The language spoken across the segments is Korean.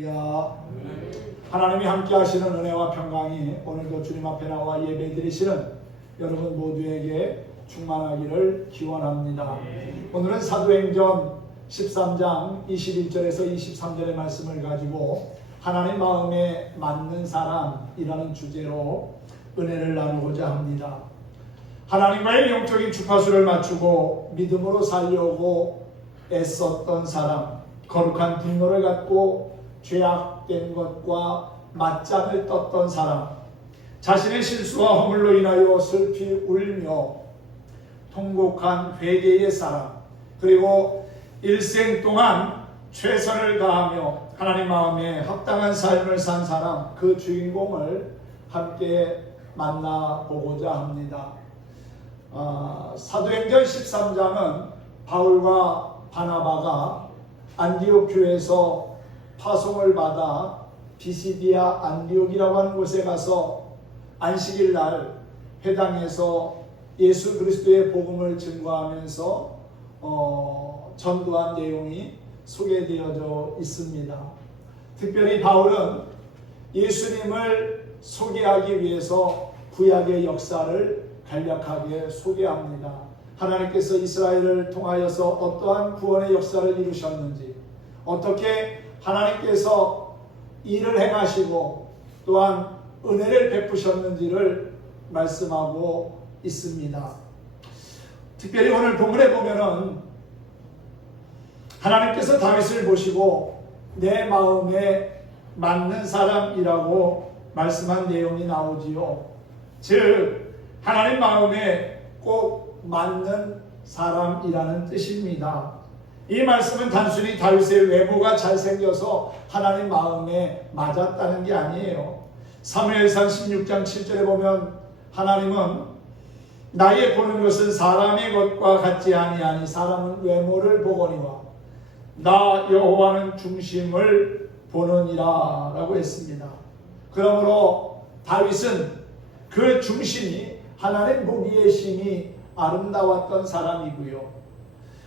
할렐루야. 하나님이 함께 하시는 은혜와 평강이 오늘도 주님 앞에 나와 예배드리시는 여러분 모두에게 충만하기를 기원합니다. 오늘은 사도행전 13장 21절에서 23절의 말씀을 가지고 하나님 마음에 맞는 사람이라는 주제로 은혜를 나누고자 합니다. 하나님과의 영적인 주파수를 맞추고 믿음으로 살려고 애썼던 사람, 거룩한 분노를 갖고 죄악된 것과 맞짱을 떴던 사람, 자신의 실수와 허물로 인하여 슬피 울며 통곡한 회개의 사람, 그리고 일생 동안 최선을 다하며 하나님 마음에 합당한 삶을 산 사람, 그 주인공을 함께 만나보고자 합니다. 사도행전 13장은 바울과 바나바가 안디옥 교회에서 파송을 받아 비시디아 안디옥이라고 하는 곳에 가서 안식일 날 회당에서 예수 그리스도의 복음을 증거하면서 전도한 내용이 소개되어져 있습니다. 특별히 바울은 예수님을 소개하기 위해서 구약의 역사를 간략하게 소개합니다. 하나님께서 이스라엘을 통하여서 어떠한 구원의 역사를 이루셨는지, 어떻게 하나님께서 일을 행하시고 또한 은혜를 베푸셨는지를 말씀하고 있습니다. 특별히 오늘 본문에 보면은 하나님께서 다윗을 보시고 내 마음에 맞는 사람이라고 말씀한 내용이 나오지요. 즉 하나님 마음에 꼭 맞는 사람이라는 뜻입니다. 이 말씀은 단순히 다윗의 외모가 잘생겨서 하나님 마음에 맞았다는 게 아니에요. 사무엘상 16장 7절에 보면 하나님은 나의 보는 것은 사람의 것과 같지 아니하니 사람은 외모를 보거니와 나 여호와는 중심을 보느니라 라고 했습니다. 그러므로 다윗은 그 중심이 하나님 보기에 심히 아름다웠던 사람이고요.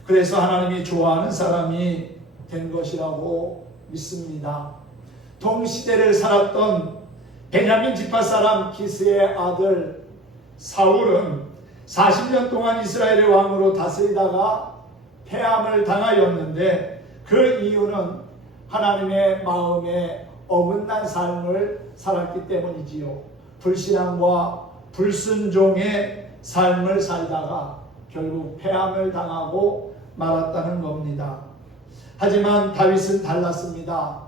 그래서 하나님이 좋아하는 사람이 된 것이라고 믿습니다. 동시대를 살았던 베냐민 지파 사람 기스의 아들 사울은 40년 동안 이스라엘의 왕으로 다스리다가 패함을 당하였는데 그 이유는 하나님의 마음에 어긋난 삶을 살았기 때문이지요. 불신앙과 불순종의 삶을 살다가 결국 패함을 당하고 말았다는 겁니다. 하지만 다윗은 달랐습니다.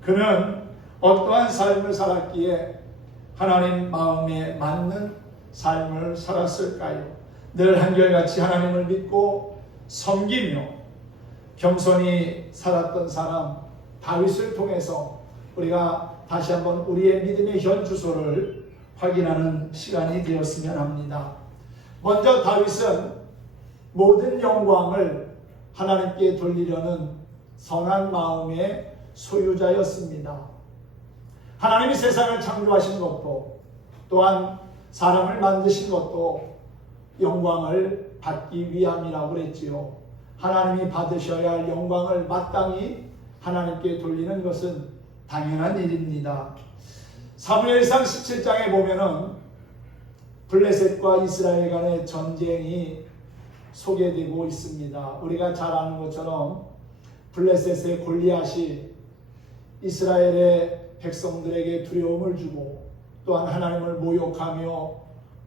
그는 어떠한 삶을 살았기에 하나님 마음에 맞는 삶을 살았을까요? 늘 한결같이 하나님을 믿고 섬기며 겸손히 살았던 사람 다윗을 통해서 우리가 다시 한번 우리의 믿음의 현주소를 확인하는 시간이 되었으면 합니다. 먼저 다윗은 모든 영광을 하나님께 돌리려는 선한 마음의 소유자였습니다. 하나님이 세상을 창조하신 것도 또한 사람을 만드신 것도 영광을 받기 위함이라고 그랬지요. 하나님이 받으셔야 할 영광을 마땅히 하나님께 돌리는 것은 당연한 일입니다. 사무엘상 17장에 보면은 블레셋과 이스라엘 간의 전쟁이 소개되고 있습니다. 우리가 잘 아는 것처럼 블레셋의 골리앗이 이스라엘의 백성들에게 두려움을 주고 또한 하나님을 모욕하며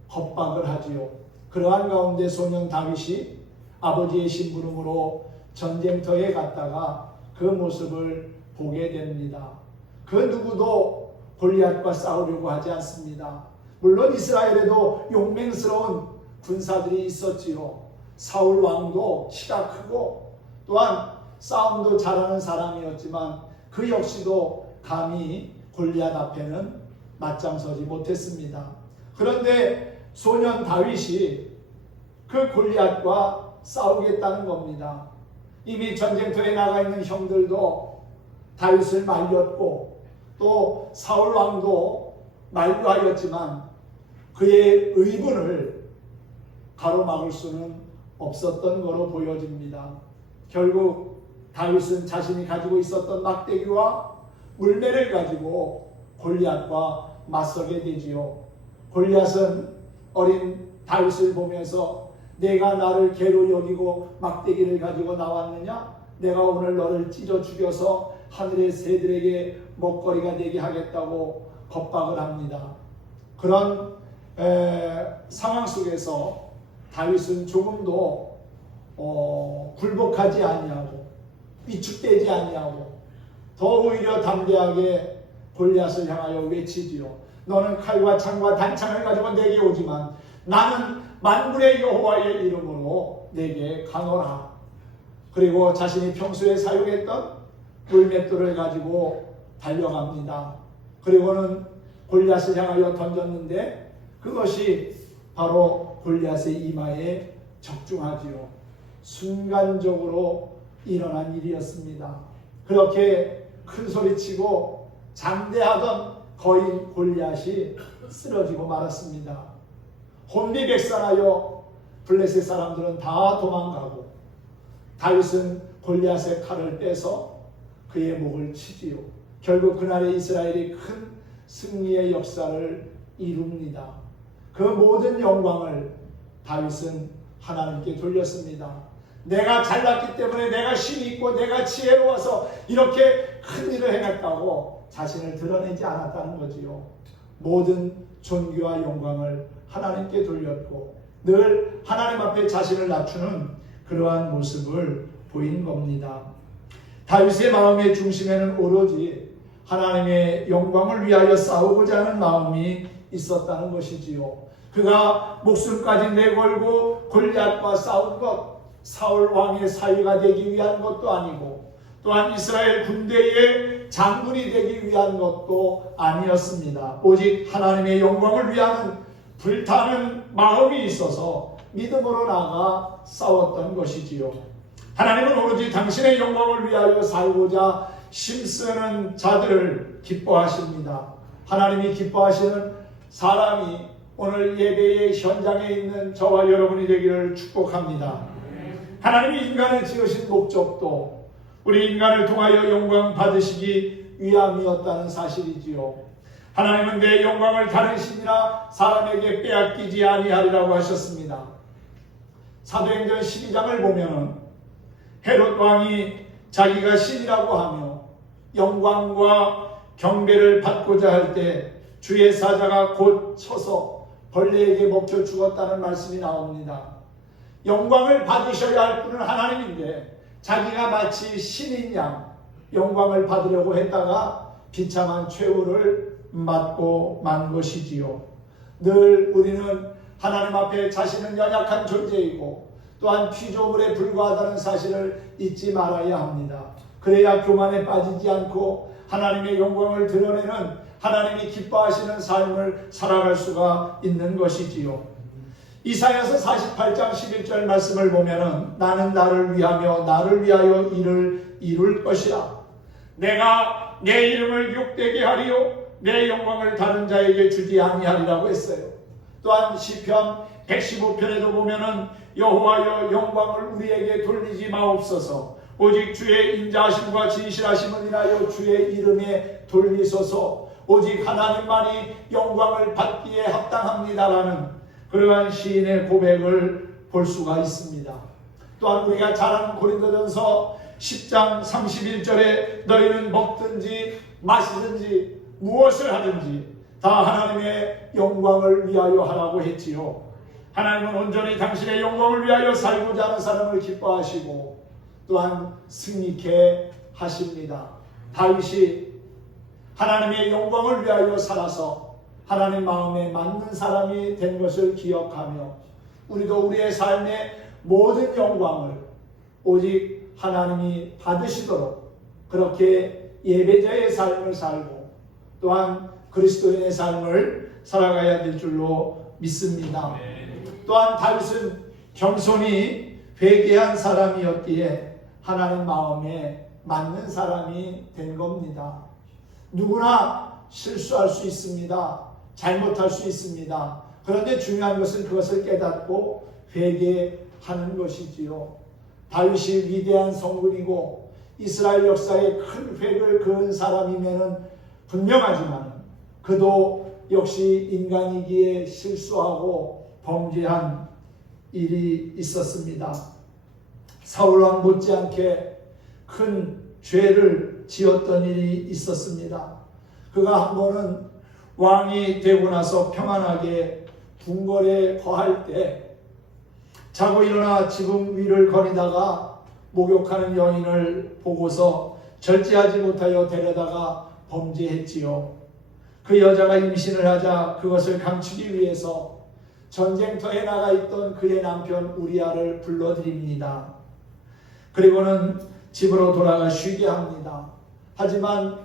겁박을 하지요. 그러한 가운데 소년 다윗이 아버지의 심부름으로 전쟁터에 갔다가 그 모습을 보게 됩니다. 그 누구도 골리앗과 싸우려고 하지 않습니다. 물론 이스라엘에도 용맹스러운 군사들이 있었지요. 사울 왕도 키가 크고 또한 싸움도 잘하는 사람이었지만 그 역시도 감히 골리앗 앞에는 맞장서지 못했습니다. 그런데 소년 다윗이 그 골리앗과 싸우겠다는 겁니다. 이미 전쟁터에 나가 있는 형들도 다윗을 말렸고 또 사울 왕도 만류하였지만 그의 의분을 가로막을 수는 없었던 것으로 보여집니다. 결국 다윗은 자신이 가지고 있었던 막대기와 물매를 가지고 골리앗과 맞서게 되지요. 골리앗은 어린 다윗을 보면서 내가 나를 개로 여기고 막대기를 가지고 나왔느냐? 내가 오늘 너를 찢어 죽여서 하늘의 새들에게 먹거리가 되게 하겠다고 겁박을 합니다. 그런 상황 속에서 다윗은 조금도 굴복하지 아니하고 위축되지 아니하고 더 오히려 담대하게 골리앗을 향하여 외치지요. 너는 칼과 창과 단창을 가지고 내게 오지만 나는 만군의 여호와의 이름으로 내게 가노라. 그리고 자신이 평소에 사용했던 물맷돌을 가지고 달려갑니다. 그리고는 골리앗을 향하여 던졌는데 그것이 바로 골리앗의 이마에 적중하지요. 순간적으로 일어난 일이었습니다. 그렇게 큰 소리치고 장대하던 거인 골리앗이 쓰러지고 말았습니다. 혼비백산하여 블레셋 사람들은 다 도망가고 다윗은 골리앗의 칼을 빼서 그의 목을 치지요. 결국 그날의 이스라엘이 큰 승리의 역사를 이룹니다. 그 모든 영광을 다윗은 하나님께 돌렸습니다. 내가 잘났기 때문에 내가 힘이 있고 내가 지혜로워서 이렇게 큰 일을 행했다고 자신을 드러내지 않았다는 거지요. 모든 존귀와 영광을 하나님께 돌렸고 늘 하나님 앞에 자신을 낮추는 그러한 모습을 보인 겁니다. 다윗의 마음의 중심에는 오로지 하나님의 영광을 위하여 싸우고자 하는 마음이 있었다는 것이지요. 그가 목숨까지 내걸고 골리앗과 싸운 것, 사울 왕의 사위가 되기 위한 것도 아니고 또한 이스라엘 군대의 장군이 되기 위한 것도 아니었습니다. 오직 하나님의 영광을 위하는 불타는 마음이 있어서 믿음으로 나아가 싸웠던 것이지요. 하나님은 오로지 당신의 영광을 위하여 살고자 힘쓰는 자들을 기뻐하십니다. 하나님이 기뻐하시는 사람이 오늘 예배의 현장에 있는 저와 여러분이 되기를 축복합니다. 하나님이 인간을 지으신 목적도 우리 인간을 통하여 영광 받으시기 위함이었다는 사실이지요. 하나님은 내 영광을 다른 신이나 사람에게 빼앗기지 아니하리라고 하셨습니다. 사도행전 12장을 보면 헤롯 왕이 자기가 신이라고 하며 영광과 경배를 받고자 할 때 주의 사자가 곧 쳐서 벌레에게 먹혀 죽었다는 말씀이 나옵니다. 영광을 받으셔야 할 분은 하나님인데 자기가 마치 신인 양 영광을 받으려고 했다가 비참한 최후를 맞고 만 것이지요. 늘 우리는 하나님 앞에 자신은 연약한 존재이고 또한 피조물에 불과하다는 사실을 잊지 말아야 합니다. 그래야 교만에 빠지지 않고 하나님의 영광을 드러내는 하나님이 기뻐하시는 삶을 살아갈 수가 있는 것이지요. 이사야서 48장 11절 말씀을 보면은 나는 나를 위하며 나를 위하여 일을 이룰 것이라. 내가 내 이름을 욕되게 하리요 내 영광을 다른 자에게 주지 아니하리라고 했어요. 또한 시편 115편에도 보면은 여호와여 영광을 우리에게 돌리지 마옵소서. 오직 주의 인자하심과 진실하심을 인하여 주의 이름에 돌리소서. 오직 하나님만이 영광을 받기에 합당합니다라는 그러한 시인의 고백을 볼 수가 있습니다. 또한 우리가 잘 아는 고린도전서 10장 31절에 너희는 먹든지 마시든지 무엇을 하든지 다 하나님의 영광을 위하여 하라고 했지요. 하나님은 온전히 당신의 영광을 위하여 살고자 하는 사람을 기뻐하시고 또한 승리케 하십니다. 다윗이 하나님의 영광을 위하여 살아서 하나님 마음에 맞는 사람이 된 것을 기억하며 우리도 우리의 삶의 모든 영광을 오직 하나님이 받으시도록 그렇게 예배자의 삶을 살고 또한 그리스도인의 삶을 살아가야 될 줄로 믿습니다. 또한 다윗은 겸손히 회개한 사람이었기에 하나님 마음에 맞는 사람이 된 겁니다. 누구나 실수할 수 있습니다. 잘못할 수 있습니다. 그런데 중요한 것은 그것을 깨닫고 회개하는 것이지요. 다윗이 위대한 성군이고 이스라엘 역사에 큰 획을 그은 사람이면은 분명하지만 그도 역시 인간이기에 실수하고 범죄한 일이 있었습니다. 사울왕 못지않게 큰 죄를 지었던 일이 있었습니다. 그가 한 번은 왕이 되고 나서 평안하게 궁궐에 거할 때 자고 일어나 지붕 위를 거니다가 목욕하는 여인을 보고서 절제하지 못하여 데려다가 범죄했지요. 그 여자가 임신을 하자 그것을 감추기 위해서 전쟁터에 나가 있던 그의 남편 우리아를 불러들입니다. 그리고는 집으로 돌아가 쉬게 합니다. 하지만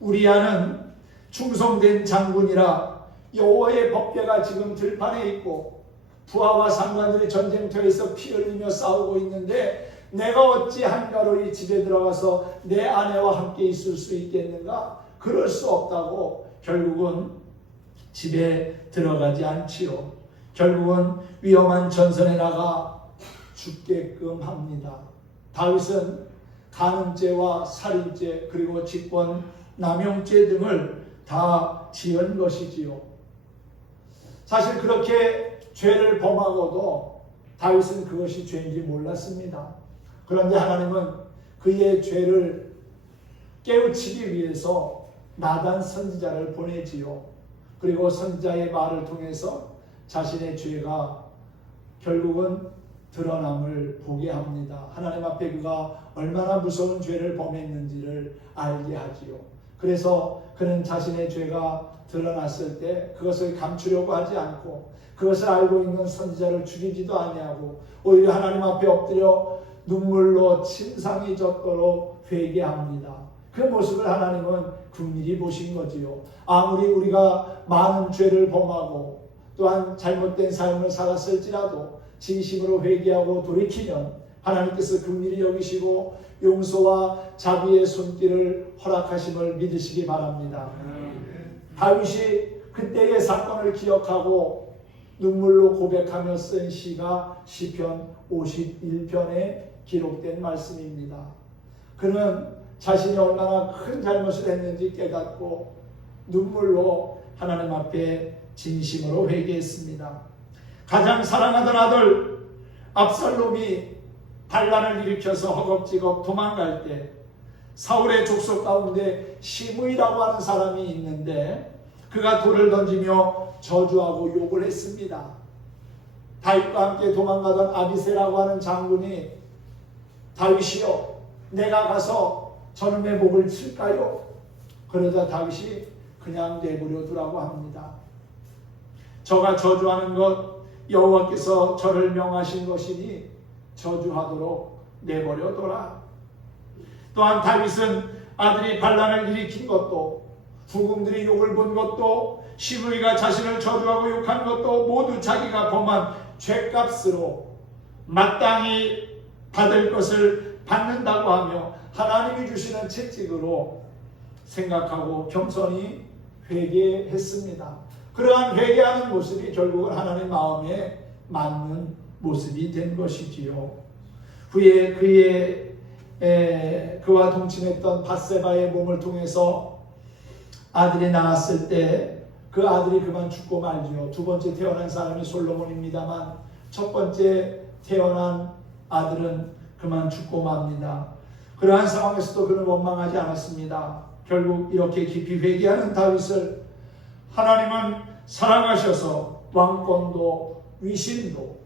우리아는 충성된 장군이라 여호와의 법궤가 지금 들판에 있고 부하와 상관들이 전쟁터에서 피 흘리며 싸우고 있는데 내가 어찌 한가로이 집에 들어가서 내 아내와 함께 있을 수 있겠는가? 그럴 수 없다고 결국은 집에 들어가지 않지요. 결국은 위험한 전선에 나가 죽게끔 합니다. 다윗은 간음죄와 살인죄 그리고 직권 남용죄 등을 다 지은 것이지요. 사실 그렇게 죄를 범하고도 다윗은 그것이 죄인지 몰랐습니다. 그런데 하나님은 그의 죄를 깨우치기 위해서 나단 선지자를 보내지요. 그리고 선지자의 말을 통해서 자신의 죄가 결국은 드러남을 보게 합니다. 하나님 앞에 그가 얼마나 무서운 죄를 범했는지를 알게 하지요. 그래서 그는 자신의 죄가 드러났을 때 그것을 감추려고 하지 않고 그것을 알고 있는 선지자를 죽이지도 아니하고 오히려 하나님 앞에 엎드려 눈물로 침상이 젖도록 회개합니다. 그 모습을 하나님은 긍휼히 보신 거지요. 아무리 우리가 많은 죄를 범하고 또한 잘못된 삶을 살았을지라도 진심으로 회개하고 돌이키면 하나님께서 긍휼히 여기시고 용서와 자비의 손길을 허락하심을 믿으시기 바랍니다. 다윗이 그때의 사건을 기억하고 눈물로 고백하며 쓴 시가 시편 51편에 기록된 말씀입니다. 그는 자신이 얼마나 큰 잘못을 했는지 깨닫고 눈물로 하나님 앞에 진심으로 회개했습니다. 가장 사랑하던 아들 압살롬이 반란을 일으켜서 허겁지겁 도망갈 때 사울의 족속 가운데 시므이라고 하는 사람이 있는데 그가 돌을 던지며 저주하고 욕을 했습니다. 다윗과 함께 도망가던 아비새라고 하는 장군이 다윗이여 내가 가서 저놈의 목을 칠까요? 그러자 다윗이 그냥 내버려 두라고 합니다. 저가 저주하는 것 여호와께서 저를 명하신 것이니 저주하도록 내버려 둬라. 또한 다윗은 아들이 반란을 일으킨 것도 후궁들이 욕을 본 것도 시므이가 자신을 저주하고 욕한 것도 모두 자기가 범한 죄값으로 마땅히 받을 것을 받는다고 하며 하나님이 주시는 채찍으로 생각하고 겸손히 회개했습니다. 그러한 회개하는 모습이 결국은 하나님 마음에 맞는 모습이 된 것이지요. 후에 그와 동침했던 밧세바의 몸을 통해서 아들이 나왔을 때 그 아들이 그만 죽고 말지요. 두 번째 태어난 사람이 솔로몬입니다만 첫 번째 태어난 아들은 그만 죽고 맙니다. 그러한 상황에서도 그는 원망하지 않았습니다. 결국 이렇게 깊이 회개하는 다윗을 하나님은 사랑하셔서 왕권도 위신도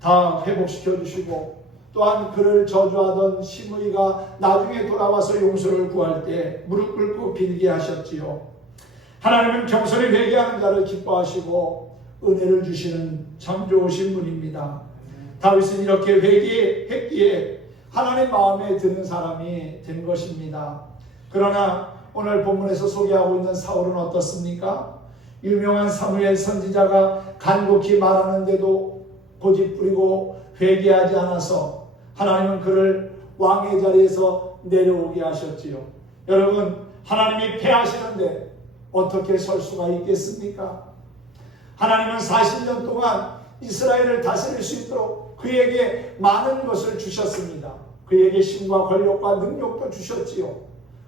다 회복시켜 주시고 또한 그를 저주하던 시므이가 나중에 돌아와서 용서를 구할 때 무릎 꿇고 빌게 하셨지요. 하나님은 겸손히 회개하는 자를 기뻐하시고 은혜를 주시는 참 좋으신 분입니다. 다윗은 이렇게 회개했기에 하나님 마음에 드는 사람이 된 것입니다. 그러나 오늘 본문에서 소개하고 있는 사울은 어떻습니까? 유명한 사무엘 선지자가 간곡히 말하는데도 고집부리고 회개하지 않아서 하나님은 그를 왕의 자리에서 내려오게 하셨지요. 여러분, 하나님이 패하시는데 어떻게 설 수가 있겠습니까? 하나님은 40년 동안 이스라엘을 다스릴 수 있도록 그에게 많은 것을 주셨습니다. 그에게 힘과 권력과 능력도 주셨지요.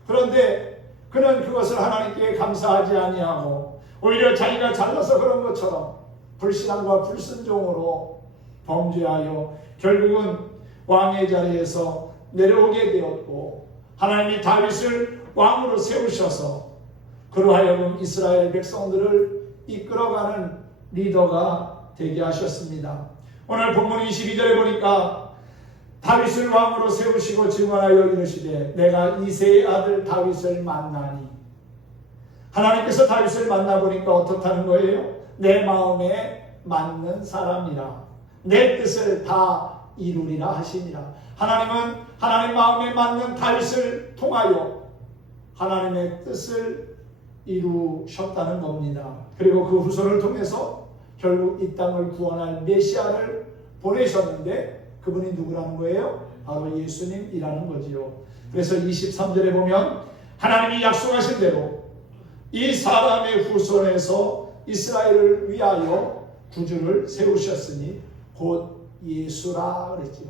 그런데 그는 그것을 하나님께 감사하지 아니하고 오히려 자기가 잘나서 그런 것처럼 불신앙과 불순종으로 범죄하여 결국은 왕의 자리에서 내려오게 되었고, 하나님이 다윗을 왕으로 세우셔서 그로 하여금 이스라엘 백성들을 이끌어가는 리더가 되게 하셨습니다. 오늘 본문 22절에 보니까 다윗을 왕으로 세우시고 증언하여 이르시되 내가 이새의 아들 다윗을 만나니, 하나님께서 다윗을 만나보니까 어떻다는 거예요? 내 마음에 맞는 사람이라 내 뜻을 다 이루리라 하시니라. 하나님은 하나님 마음에 맞는 다윗을 통하여 하나님의 뜻을 이루셨다는 겁니다. 그리고 그 후손을 통해서 결국 이 땅을 구원할 메시아를 보내셨는데 그분이 누구라는 거예요? 바로 예수님이라는 거지요. 그래서 23절에 보면 하나님이 약속하신 대로 이 사람의 후손에서 이스라엘을 위하여 구주를 세우셨으니 곧 예수라 그랬지요.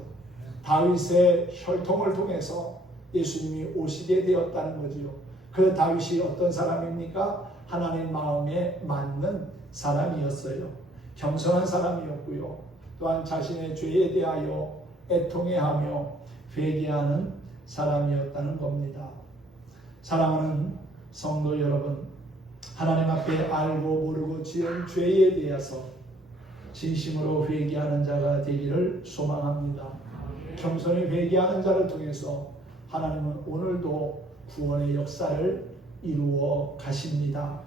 다윗의 혈통을 통해서 예수님이 오시게 되었다는 거지요. 그 다윗이 어떤 사람입니까? 하나님 마음에 맞는 사람이었어요. 겸손한 사람이었고요. 또한 자신의 죄에 대하여 애통해하며 회개하는 사람이었다는 겁니다. 사랑하는 성도 여러분, 하나님 앞에 알고 모르고 지은 죄에 대해서 진심으로 회개하는 자가 되기를 소망합니다. 겸손히 회개하는 자를 통해서 하나님은 오늘도 구원의 역사를 이루어 가십니다.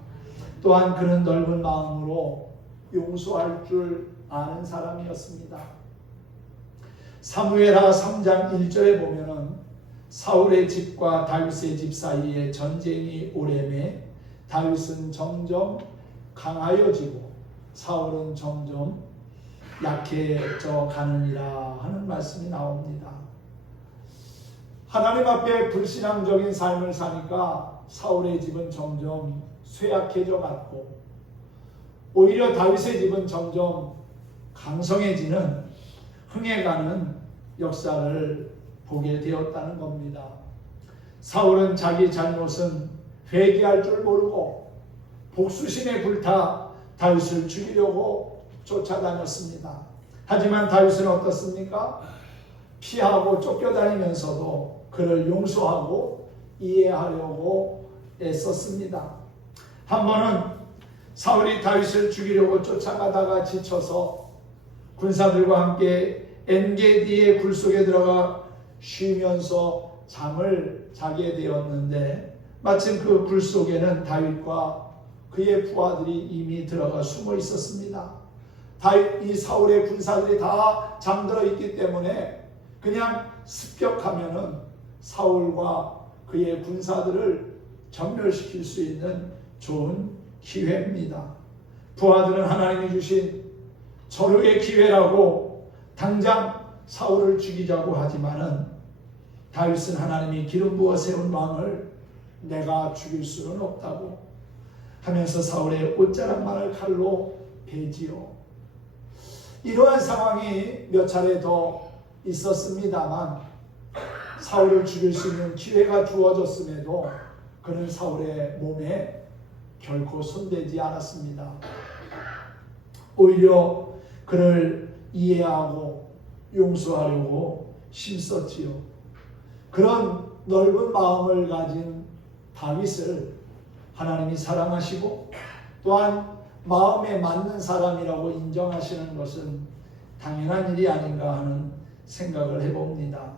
또한 그는 넓은 마음으로 용서할 줄 아는 사람이었습니다. 사무엘하 3장 1절에 보면은 사울의 집과 다윗의 집 사이에 전쟁이 오래매 다윗은 점점 강하여지고 사울은 점점 약해져 가느니라 하는 말씀이 나옵니다. 하나님 앞에 불신앙적인 삶을 사니까 사울의 집은 점점 쇠약해져 갔고 오히려 다윗의 집은 점점 강성해지는 흥해가는 역사를 보게 되었다는 겁니다. 사울은 자기 잘못은 회개할 줄 모르고 복수심에 불타 다윗을 죽이려고 쫓아다녔습니다. 하지만 다윗은 어떻습니까? 피하고 쫓겨다니면서도 그를 용서하고 이해하려고 애썼습니다. 한 번은 사울이 다윗을 죽이려고 쫓아가다가 지쳐서 군사들과 함께 엔게디의 굴 속에 들어가 쉬면서 잠을 자게 되었는데 마침 그 굴 속에는 다윗과 그의 부하들이 이미 들어가 숨어 있었습니다. 이 사울의 군사들이 다 잠들어 있기 때문에 그냥 습격하면은 사울과 그의 군사들을 전멸시킬 수 있는 좋은 기회입니다. 부하들은 하나님이 주신 절호의 기회라고 당장 사울을 죽이자고 하지만은 다윗은 하나님이 기름 부어 세운 왕을 내가 죽일 수는 없다고 하면서 사울의 옷자락만을 칼로 베지요. 이러한 상황이 몇 차례 더 있었습니다만 사울을 죽일 수 있는 기회가 주어졌음에도 그는 사울의 몸에 결코 손대지 않았습니다. 오히려 그를 이해하고 용서하려고 힘썼지요. 그런 넓은 마음을 가진 다윗을 하나님이 사랑하시고 또한 마음에 맞는 사람이라고 인정하시는 것은 당연한 일이 아닌가 하는 생각을 해봅니다.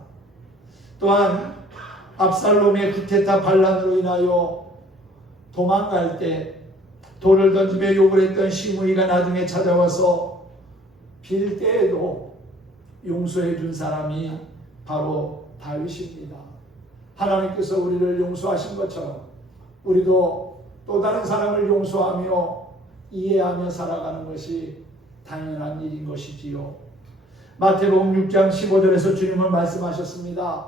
또한 압살롬의 구테타 반란으로 인하여 도망갈 때 돌을 던지며 욕을 했던 시므이가 나중에 찾아와서 빌 때에도 용서해 준 사람이 바로 다윗입니다. 하나님께서 우리를 용서하신 것처럼 우리도 또 다른 사람을 용서하며 이해하며 살아가는 것이 당연한 일인 것이지요. 마태복음 6장 15절에서 주님은 말씀하셨습니다.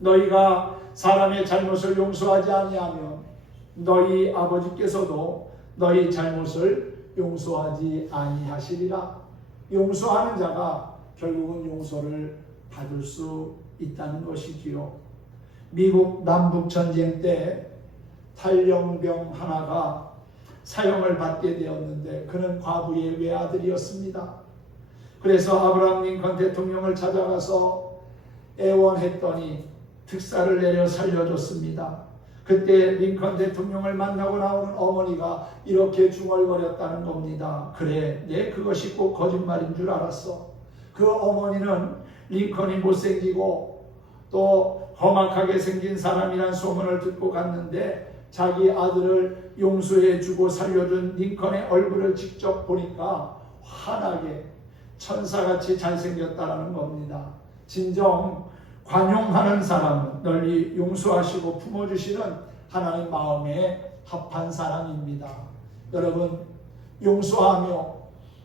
너희가 사람의 잘못을 용서하지 아니하면 너희 아버지께서도 너희 잘못을 용서하지 아니하시리라. 용서하는 자가 결국은 용서를 받을 수 있다는 것이지요. 미국 남북전쟁 때 탈영병 하나가 사형을 받게 되었는데 그는 과부의 외아들이었습니다. 그래서 아브라함 링컨 대통령을 찾아가서 애원했더니 특사를 내려 살려줬습니다. 그때 링컨 대통령을 만나고 나오는 어머니가 이렇게 중얼거렸다는 겁니다. 그래, 내 그것이 꼭 거짓말인 줄 알았어. 그 어머니는 링컨이 못생기고 또 험악하게 생긴 사람이란 소문을 듣고 갔는데 자기 아들을 용서해주고 살려준 링컨의 얼굴을 직접 보니까 환하게 천사같이 잘생겼다는 겁니다. 진정 관용하는 사람은 널리 용서하시고 품어주시는 하나님 마음에 합한 사람입니다. 여러분, 용서하며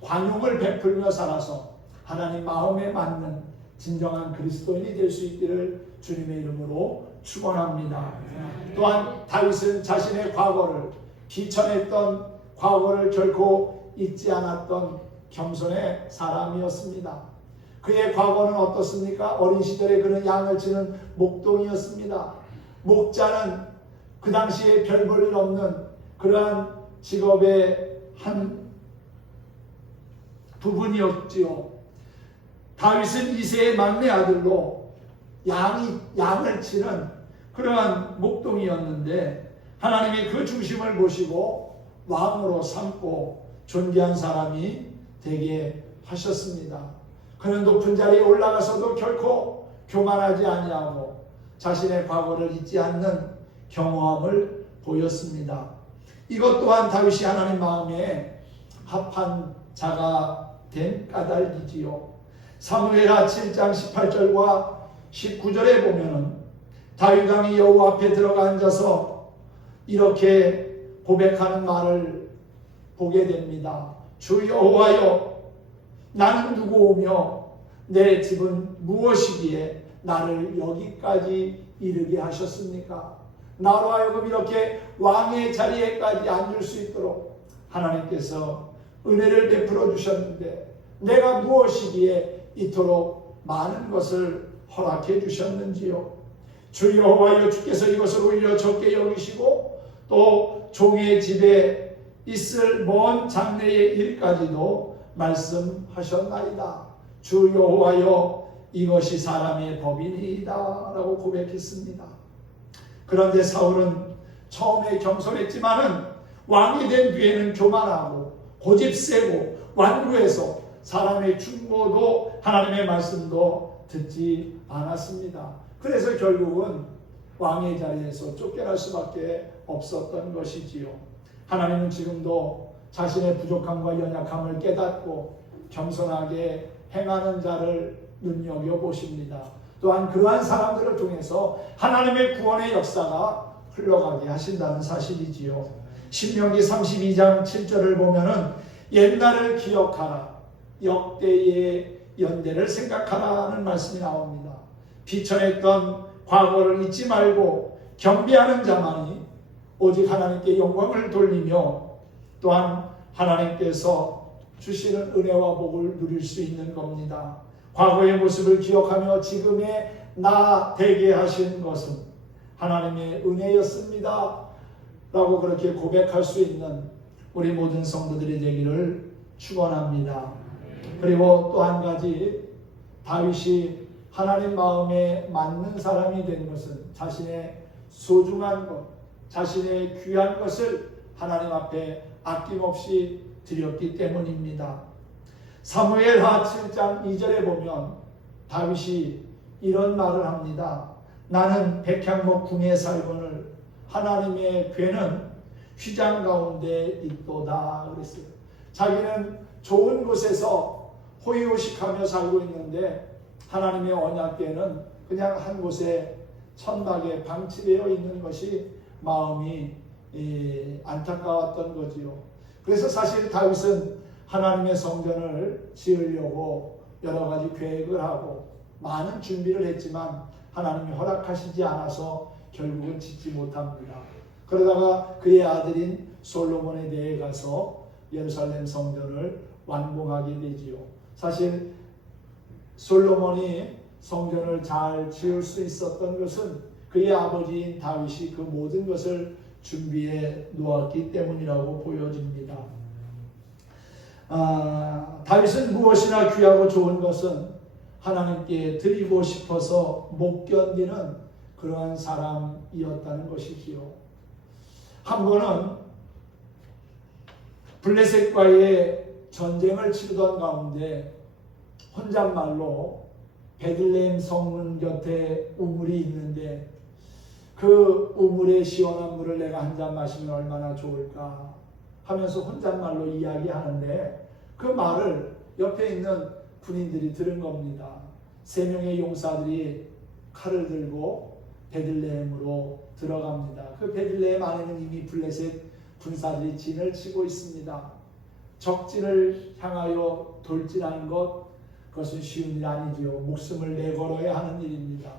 관용을 베풀며 살아서 하나님 마음에 맞는 진정한 그리스도인이 될 수 있기를 주님의 이름으로 축원합니다. 또한 다윗은 자신의 과거를, 비천했던 과거를 결코 잊지 않았던 겸손의 사람이었습니다. 그의 과거는 어떻습니까? 어린 시절에 그는 양을 치는 목동이었습니다. 목자는 그 당시에 별 볼 일 없는 그러한 직업의 한 부분이었지요. 다윗은 이새의 막내 아들로 양을 치는 그러한 목동이었는데 하나님이 그 중심을 보시고 왕으로 삼고 존귀한 사람이 되게 하셨습니다. 그는 높은 자리에 올라가서도 결코 교만하지 아니하고 자신의 과거를 잊지 않는 경험을 보였습니다. 이것 또한 다윗이 하나님 마음에 합한 자가 된 까닭이지요. 사무엘하 7장 18절과 19절에 보면은 다윗 왕이 여호와 앞에 들어가 앉아서 이렇게 고백하는 말을 보게 됩니다. 주 여호와여, 나는 누구오며 내 집은 무엇이기에 나를 여기까지 이르게 하셨습니까? 나로 하여금 이렇게 왕의 자리에까지 앉을 수 있도록 하나님께서 은혜를 베풀어 주셨는데 내가 무엇이기에 이토록 많은 것을 허락해 주셨는지요. 주 여호와여, 주께서 이것을 오히려 적게 여기시고 또 종의 집에 있을 먼 장래의 일까지도 말씀하셨나이다. 주 여호와여, 이것이 사람의 법이니이다 라고 고백했습니다. 그런데 사울은 처음에 겸손했지만은 왕이 된 뒤에는 교만하고 고집세고 완고해서 사람의 충고도 하나님의 말씀도 듣지 않았습니다. 그래서 결국은 왕의 자리에서 쫓겨날 수밖에 없었던 것이지요. 하나님은 지금도 자신의 부족함과 연약함을 깨닫고 겸손하게 행하는 자를 눈여겨보십니다. 또한 그러한 사람들을 통해서 하나님의 구원의 역사가 흘러가게 하신다는 사실이지요. 신명기 32장 7절을 보면은 옛날을 기억하라, 역대의 연대를 생각하라는 말씀이 나옵니다. 비천했던 과거를 잊지 말고 겸비하는 자만이 오직 하나님께 영광을 돌리며 또한 하나님께서 주시는 은혜와 복을 누릴 수 있는 겁니다. 과거의 모습을 기억하며 지금의 나 되게 하신 것은 하나님의 은혜였습니다 라고 그렇게 고백할 수 있는 우리 모든 성도들이 되기를 축원합니다. 그리고 또 한 가지, 다윗이 하나님 마음에 맞는 사람이 된 것은 자신의 소중한 것, 자신의 귀한 것을 하나님 앞에 아낌없이 드렸기 때문입니다. 사무엘하 7장 2절에 보면 다윗이 이런 말을 합니다. 나는 백향목 궁에 살거늘 하나님의 궤는 휘장 가운데 있도다 그랬어요. 자기는 좋은 곳에서 호의호식하며 살고 있는데 하나님의 언약궤는 그냥 한 곳에 천막에 방치되어 있는 것이 마음이 안타까웠던 거지요. 그래서 사실 다윗은 하나님의 성전을 지으려고 여러 가지 계획을 하고 많은 준비를 했지만 하나님이 허락하시지 않아서 결국은 짓지 못합니다. 그러다가 그의 아들인 솔로몬에 대해 가서 예루살렘 성전을 완공하게 되지요. 사실 솔로몬이 성전을 잘 지을 수 있었던 것은 그의 아버지인 다윗이 그 모든 것을 준비해 놓았기 때문이라고 보여집니다. 다윗은 무엇이나 귀하고 좋은 것은 하나님께 드리고 싶어서 못 견디는 그러한 사람이었다는 것이지요. 한 번은 블레셋과의 전쟁을 치르던 가운데 혼잣말로 베들레헴 성문 곁에 우물이 있는데 그 우물의 시원한 물을 내가 한 잔 마시면 얼마나 좋을까 하면서 혼잣말로 이야기하는데 그 말을 옆에 있는 군인들이 들은 겁니다. 3명의 용사들이 칼을 들고 베들레헴으로 들어갑니다. 그 베들레헴 안에는 이미 블레셋 군사들이 진을 치고 있습니다. 적진을 향하여 돌진하는 그것은 쉬운 일 아니지요. 목숨을 내걸어야 하는 일입니다.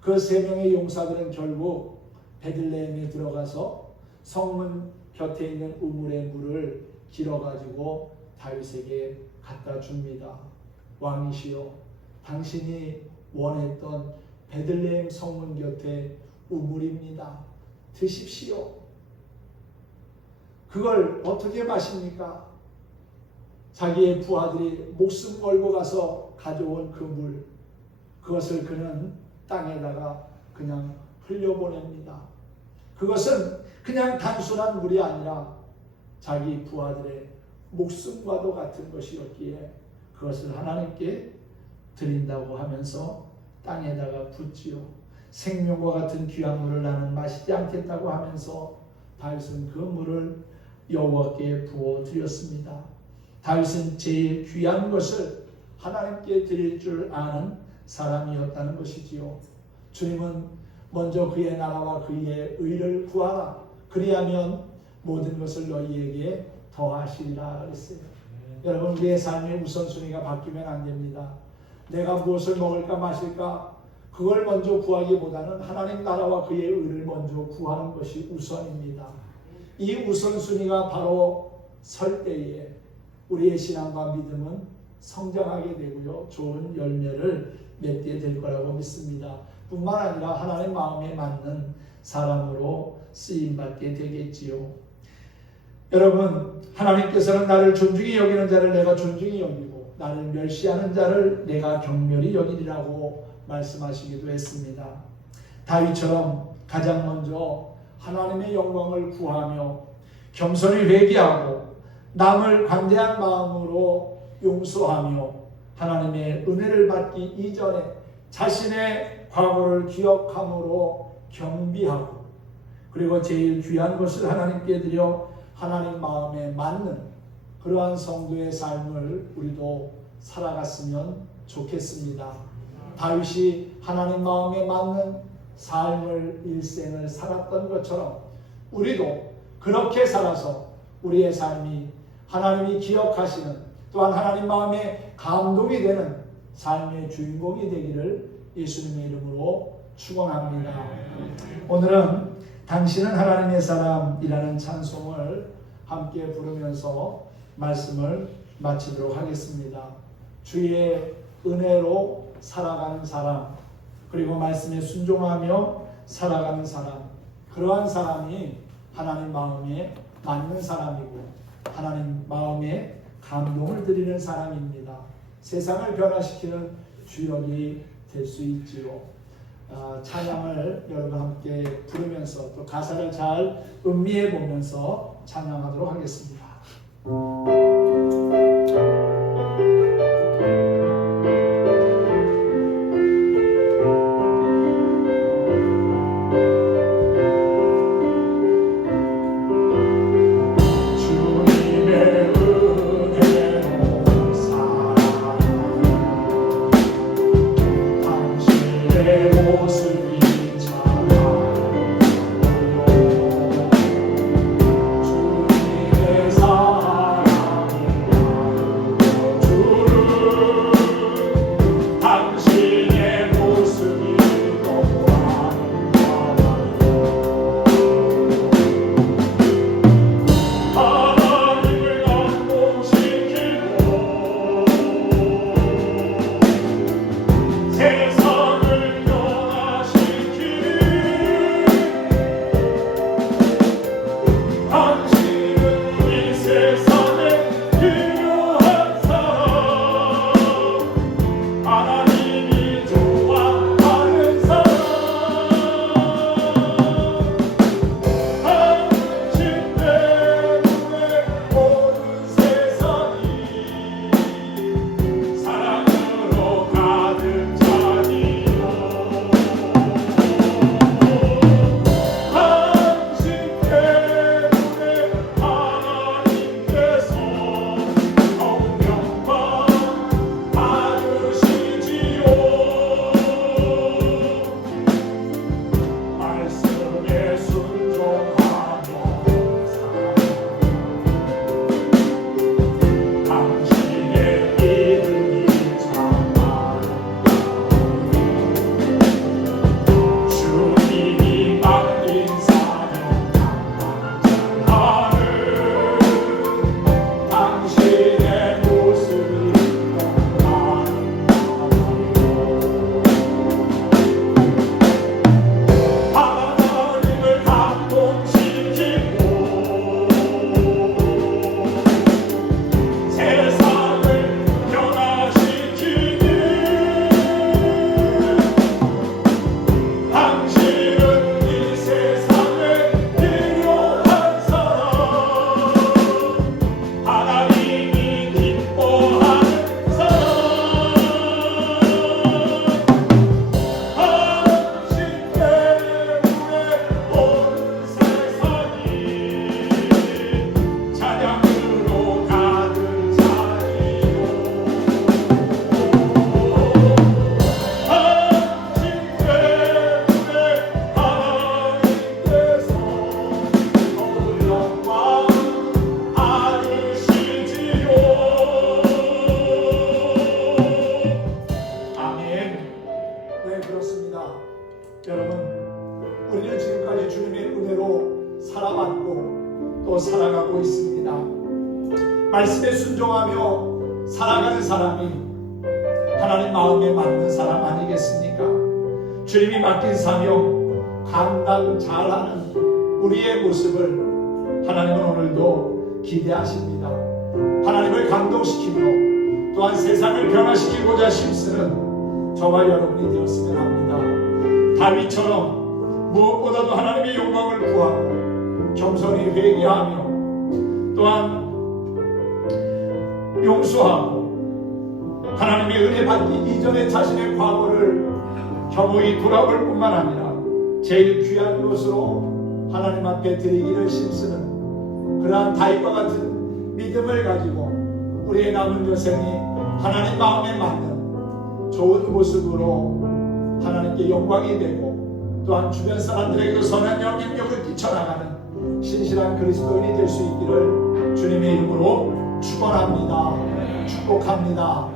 그 3명의 용사들은 결국 베들레헴에 들어가서 성문 곁에 있는 우물의 물을 길어가지고 다윗에게 갖다 줍니다. 왕이시여, 당신이 원했던 베들레헴 성문 곁에 우물입니다. 드십시오. 그걸 어떻게 마십니까? 자기의 부하들이 목숨 걸고 가서 가져온 그 물, 그것을 그는 땅에다가 그냥 흘려보냅니다. 그것은 그냥 단순한 물이 아니라 자기 부하들의 목숨과도 같은 것이었기에 그것을 하나님께 드린다고 하면서 땅에다가 붓지요. 생명과 같은 귀한 물을 나는 마시지 않겠다고 하면서 다윗은 그 물을 여호와께 부어 드렸습니다. 다윗은 제일 귀한 것을 하나님께 드릴 줄 아는 사람이었다는 것이지요. 주님은 먼저 그의 나라와 그의 의를 구하라. 그리하면 모든 것을 너희에게 더하시리라 그랬어요. 여러분, 우리의 삶의 우선순위가 바뀌면 안 됩니다. 내가 무엇을 먹을까 마실까 그걸 먼저 구하기보다는 하나님 나라와 그의 의를 먼저 구하는 것이 우선입니다. 이 우선순위가 바로 설 때에 우리의 신앙과 믿음은 성장하게 되고요. 좋은 열매를 맺게 될 거라고 믿습니다. 뿐만 아니라 하나님 마음에 맞는 사람으로 쓰임받게 되겠지요. 여러분, 하나님께서는 나를 존중히 여기는 자를 내가 존중히 여기고 나를 멸시하는 자를 내가 경멸히 여기리라고 말씀하시기도 했습니다. 다윗처럼 가장 먼저 하나님의 영광을 구하며 겸손히 회개하고 남을 관대한 마음으로 용서하며 하나님의 은혜를 받기 이전에 자신의 과거를 기억함으로 겸비하고 그리고 제일 귀한 것을 하나님께 드려 하나님 마음에 맞는 그러한 성도의 삶을 우리도 살아갔으면 좋겠습니다. 다윗이 하나님 마음에 맞는 삶을 일생을 살았던 것처럼 우리도 그렇게 살아서 우리의 삶이 하나님이 기억하시는 또한 하나님 마음에 감동이 되는 삶의 주인공이 되기를 예수님의 이름으로 축원합니다. 오늘은 당신은 하나님의 사람이라는 찬송을 함께 부르면서 말씀을 마치도록 하겠습니다. 주의 은혜로 살아가는 사람, 그리고 말씀에 순종하며 살아가는 사람, 그러한 사람이 하나님 마음에 맞는 사람이고 하나님 마음에 감동을 드리는 사람입니다. 세상을 변화시키는 주역이 될 수 있지요. 찬양을 여러분 함께 부르면서 또 가사를 잘 음미해 보면서 찬양하도록 하겠습니다. 주님의 사랑이 또 살아가고 있습니다. 말씀에 순종하며 살아가는 사람이 하나님 마음에 맞는 사람 아니겠습니까? 주님이 맡긴 사명 감당 잘하는 우리의 모습을 하나님은 오늘도 기대하십니다. 하나님을 감동시키며 또한 세상을 변화시키고자 힘쓰는 저와 여러분이 되었으면 합니다. 다윗처럼 무엇보다도 하나님의 영광을 구하고 겸손히 회개하며 또한 용서하고 하나님의 은혜 받기 이전에 자신의 과거를 겸허히 돌아볼 뿐만 아니라 제일 귀한 것으로 하나님 앞에 드리기를 힘쓰는 그러한 다윗과 같은 믿음을 가지고 우리의 남은 여생이 하나님 마음에 맞는 좋은 모습으로 하나님께 영광이 되고 또한 주변 사람들에게도 선한 영향력을 끼쳐나가는 신실한 그리스도인이 될 수 있기를 주님의 이름으로 축원합니다. 축복합니다.